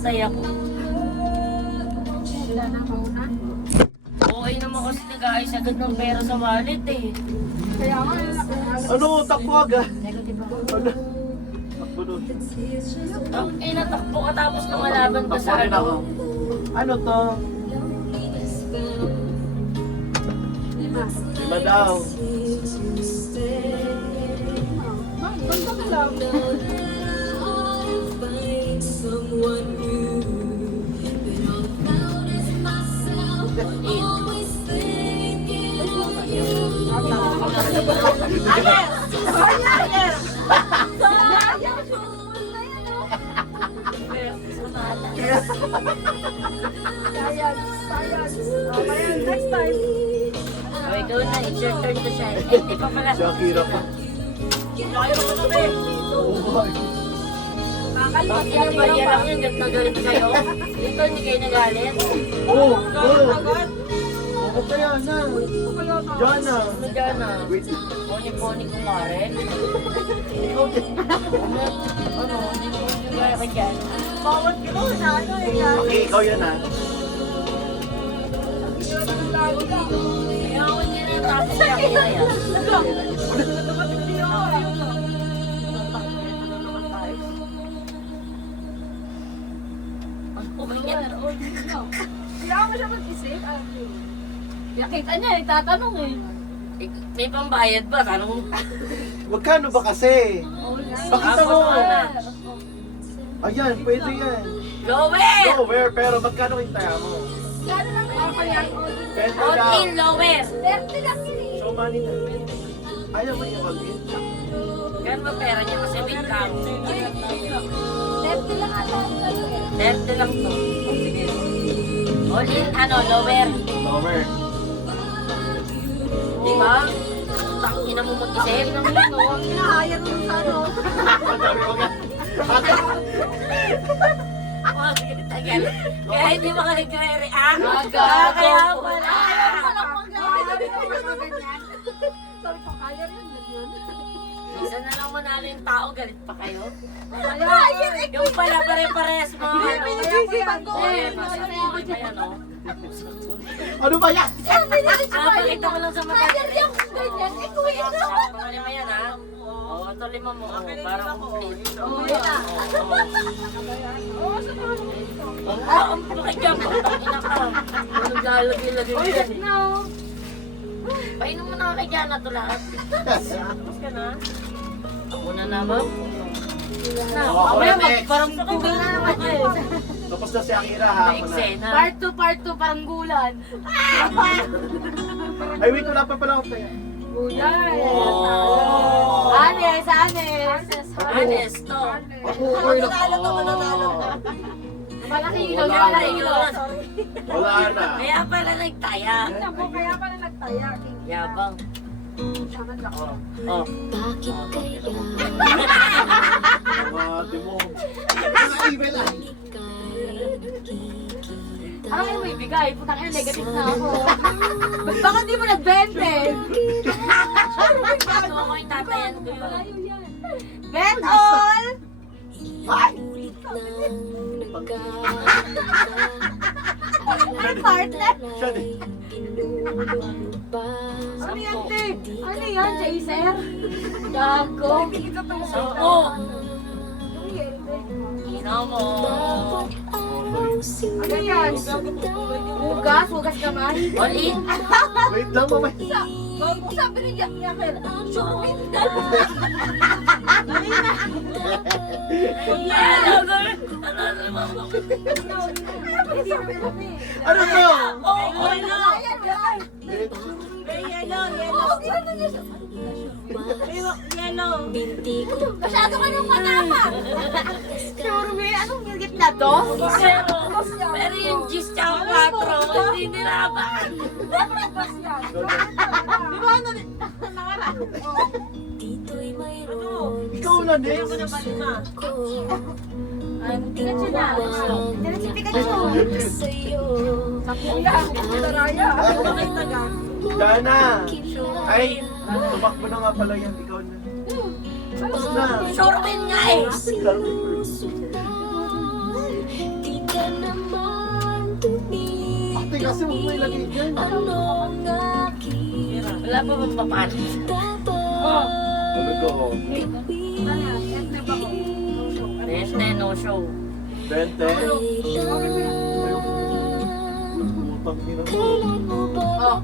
Naghihintay ako. Wala na mauna. Okay naman kasi nag-aayos agad ng pera sa wallet eh. Kaya nga, Ano? Takbo agad. negative ako. Ano? Takbo doon. Natakbo ka tapos lumalaban ka sa Takbo rin ako. ano. Ano to? Lima. Lima daw. Basta ka lang. Science. Next time. O, ikaw na, it's your turn to shine. Eh, di pa pala. Si Akira pa. Bakit kinabaya lang yun, galit na galit kayo? Dito, hindi kayo nagalit? Oo! Oo! Ako kaya na. Diyan na. Ano dyan ah? Wait. Pony-pony kumare? Ikaw din. Ano, hindi mo nagaya ka dyan? Bawat kilo na ano eh. Okay, ikaw yan ha. Ayawan niya na tapos siya kaya yan. Kailangan mo siya mag-isip. Nakita niya, itatanong eh. May pambayad ba? Tanong Magkano ba kasi? Pakita mo. na. Ayan, pwede yan. Lower! Lower, pero magkano kintaya mo? Gano'n lang ako yan. 20 All daw. in, lower! 30 lang yun eh. Show money na. Ayaw mo yung mag-in. Kaya ba pera niya kasi wait lang. 30 lang ata. 30 lang to. All in, ano, lower. Lower. Di ba? Takina mo mag-isip. Kinahayar mo sa ano. Ang dami mo nga. Oh, sige, tagal. Kaya hindi mo ka nagre-react. Aga. Kaya pala. Sabi ko, kaya rin yun. Minsan na lang manalo yung tao, galit pa kayo. Kaya rin. Yung pala pare-pares mo. Pinag-isipan ko. Ano ba yan? Pakita mo lang sa mata. Kaya rin yung ganyan. Eh, kuya na. Lima yan ha. Oo, ito lima mo. Para complete. Oo, yan na. Oo, sa mga Ang pakikam. Takina ka. Anong lalagay-lagay mo yan eh. no. Painom mo na kay Jana to lahat. Tapos ka na. Ako na naman. Na, Ako mamaya na next. parang google na naman eh. Tapos na si Akira ha. May Ako na. eksena. Part 2, parang gulan. Ay wait, wala pa pala ako tayo. Gulan. Oh. Anes, anes. Honest to. Ako okay na. Malaki ilaw, Wala malaki na. ilaw. Wala na. Kaya pala nagtaya. Ako, kaya pala nagtaya. Yabang. Sama lang. Oh. Bakit kaya Mga demo. Mga email ah. Ano kayo may bigay? Putang ina, negative na ako. Baka di mo nagbente. Ano ako yung tatayan ko yun? Bet all! Ay! Ay, partner! Siya din. Ano yan, te? Ano yan, Jaser? Gago. Sampo. Ina mo. Ano yan? Hugas, hugas kamay. All in. Wait lang mamaya. Gago, sabi ni Jack Yakel. Sure. Ano to? Oh, ano? binti ko Masyado ka nang matapang. Sure, may anong gilgit na to? Pero yung G's tsaka 4, hindi niraban. Di ba ano? Nakaraan. dito'y mayroon Ikaw na next. Pikachu na. Dala si Pikachu. sa'yo. Kuya, Daraya. Nakita ka. Dana. Ay, tumakbo na nga pala yan. Ikaw na. Tapos na. Sure win nga eh. Di kasi huwag mo ilagay dyan. Anong aking Wala pa bang papanis? Oh. Ano ko? Bente, no show. 20. Putang ina mo. Oh,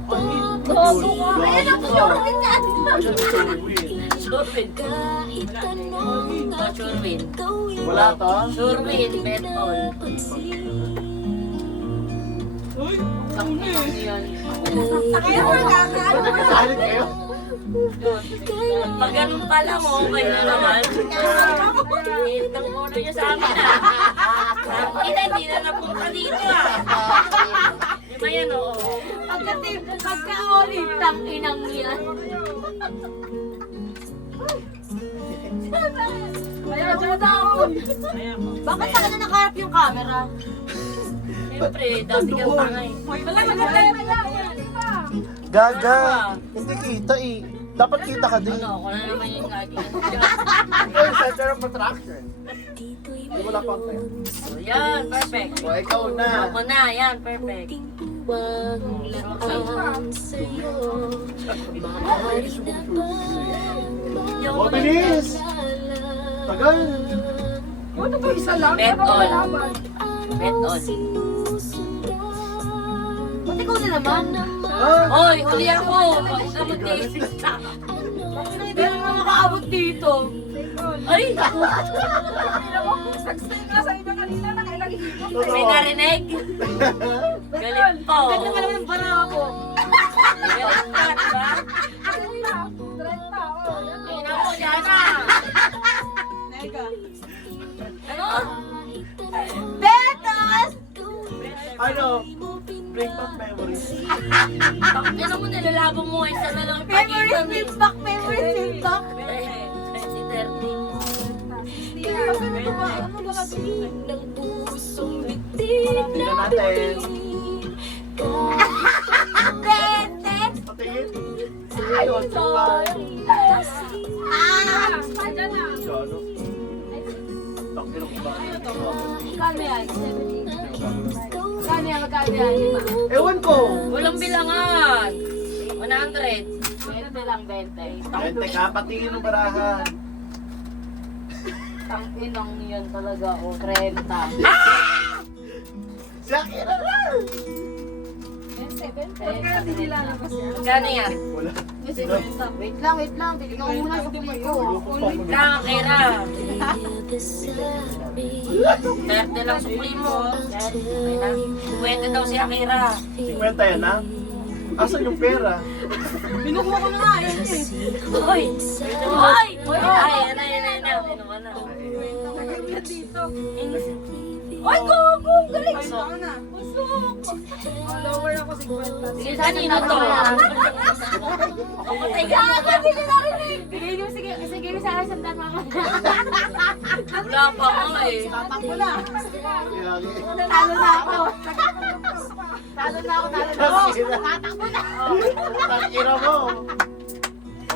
Gogo ka. Ayun ang pagkakamit ka. Ayan, Sherwin. Surwin. kahit anong Oh, Surwin. gawin Wala ka? Surwin, bet all. Kaya mo nagkakaano mo. Kalit kayo? Pag ganun pa lang, okay na naman. Itang ulo niya sa amin ah. Sabi na, hindi na napunta dito ah. Di ba yan oo? Pagka-ulit, tang inang yan. Kaya muna ako. Bakit sa kanya nakaharap yung camera? Siyempre, dati kang tangay. Wala, maganda yung Gaga. Hindi kita eh. Dapat kita ka din. Ano, ako na naman yung lagi. Ikaw yung center of attraction. Ay, wala pa ako. So, yan, perfect. O, ikaw na. Ako na, yan, perfect. ang sa'yo. Mahal na ba? O, bilis! Tagal! Ano ba isa lang? Bet all. Bet all. Ba't ikaw na naman? Ah! Hoy, huli ako. Ikaw mag-tasting ka. Hindi na makaabot dito. Ay! Nag-stay nga sa iba kanina, nakailang higit. May narinig? Galit po. Ganda ka naman ng bara ako. Galit ka, diba? Ina mo, Diana. Ano? Betos! Ano? Bring back memories. Bakit ano mo nilalabong mo? Isa na lang Memories pagitan eh. will back, memories will back. 2030. Ng pusong bitin Tingnan natin. Betes! Patingin. Ayun, sabay. Ah! Ano? Takino ko ba? Kano yan? Kano yan? Magkano yan? Lima? Ewan ko. Walang bilangan. 100. 20 lang, 20. 20 ka, patingin ng barahan. Tang inang yan talaga, o 30. Si Akira lang! Magkano yan? Wala. Wait lang. Titignan ko muna sa kulit ko. Kaya Kira. 30 lang sukli mo. Okay na. 20 daw si Akira. 50 yan ha? Asan yung pera? Binukmo ko na nga, yun eh. Hoy! Hoy! Ay, yan na. Pinuha na. Ay, gogo! Galing! Pasok. Lower ako 50. Sige, kanino to? Kapatay ka. Hindi ko narinig! Sige mo sa akin sa tama ko. Wala pa mo eh. Tatakbo na. Kaya, Talo na ako. Tatakbo na. Takira mo.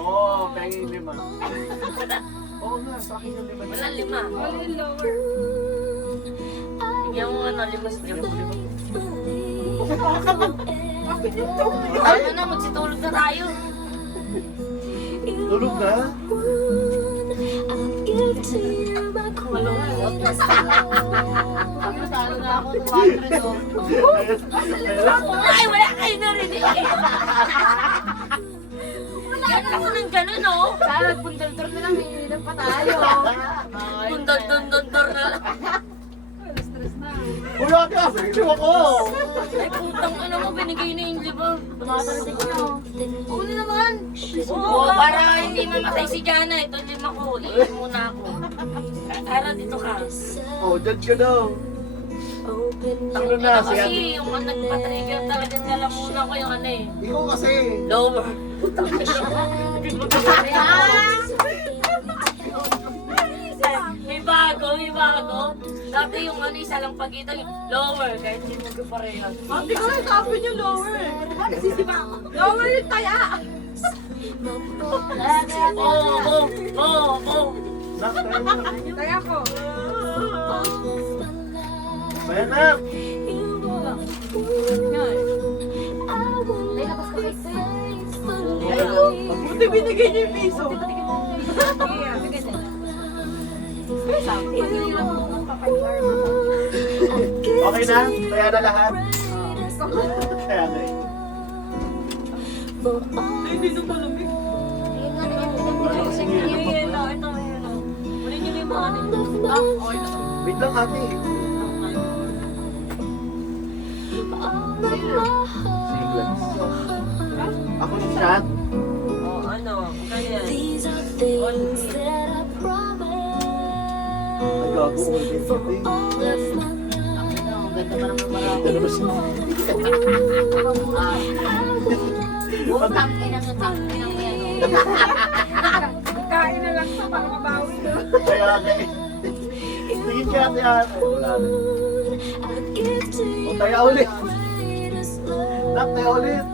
Oo, kaya yung 5. Oo nga, sa akin yung 5. Wala 5. Bigyan mo ano, 5. Ano na, magsitulog na tayo. Tulog na? Talo na ako. 200 oh. Ay, wala kayo narinig. Ganun ako ng ganun, oh. Sana nagpundaldor na lang, hinihilang pa tayo. Dundor na lang. Wala ka, sige ako. Ay, putang ano mo, binigay na yung 5. Tumatalasin ko na. Uli naman. Oo, para hindi mamatay si Jana. Ito 5 ko. Iyon muna ako. Tara, dito ka. Oh, judge ka daw. Ano na, si Kasi Ate? yung nagpa-trigger talaga nila muna ko yung ano eh. Ikaw kasi. Lower. May bago. Dati yung ano, isa lang pagitan, lower, kahit hindi magkaparehas. Hindi ko rin kapin yung lower eh. Ano sisipa ako? Lower yung taya. Oo. Nak, tayo mo na. Taya ko. Bayan na. Yan. Buti binigay niya yung piso. Okay na? Kaya na lahat? Kaya na eh. Ay, hindi na malamig. Wait lang ate. Sequence. Ako yung shot. These are things that I promise. Ay, gago. For Okay. all of my Ang ganda pa naman marami. Ano ba siya? Utang ina sa tangin ng yan. Kain na lang sa para mabawi. Kaya ate. Tingin kaya ate ate. Wala na. I give to you. O, taya ulit. Greatest love. Nak, taya ulit.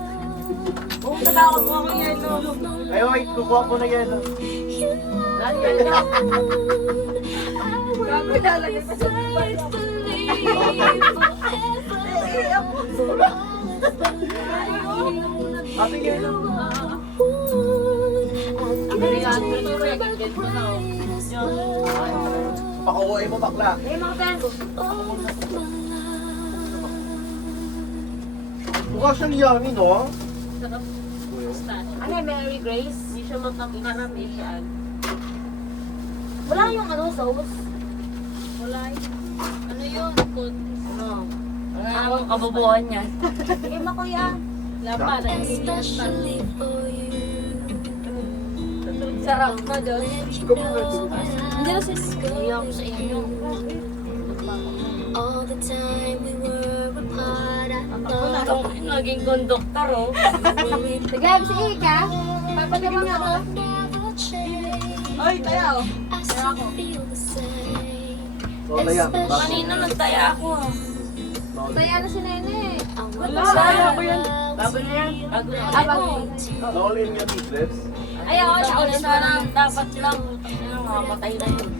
Natakot mo ako yan. Ay, wait. Kukuha ko na yan. Gago lalagay pa sa Ate yan. Pakuha mo bakla. Eh, mga tengo. Mukha siyang yummy, no? Ano yung Mary Grace? Hindi siya makakarami siya. Wala yung ano, sauce. Wala yun. Ano yun? Ano? Ano ang kabubuhan niya? Sige, makuya. Laban. Especially for you. Sarap na doon. Hindi ako Iyak sa inyo. all the time we were apart. I thought Naging konduktor, oh. Sige, si Ika. Papagawin ako. never change. Ay, tayo. I still feel the same. O, taya. Kanina nagtaya ako, ah. Kaya na si Nene. Wala, kaya ko yan. Bago na yan. Bago na. Ah, bago. All in your secrets. Ay, ako, Sa siya ulit ulit na lang, dapat lang. Mamatay na yun.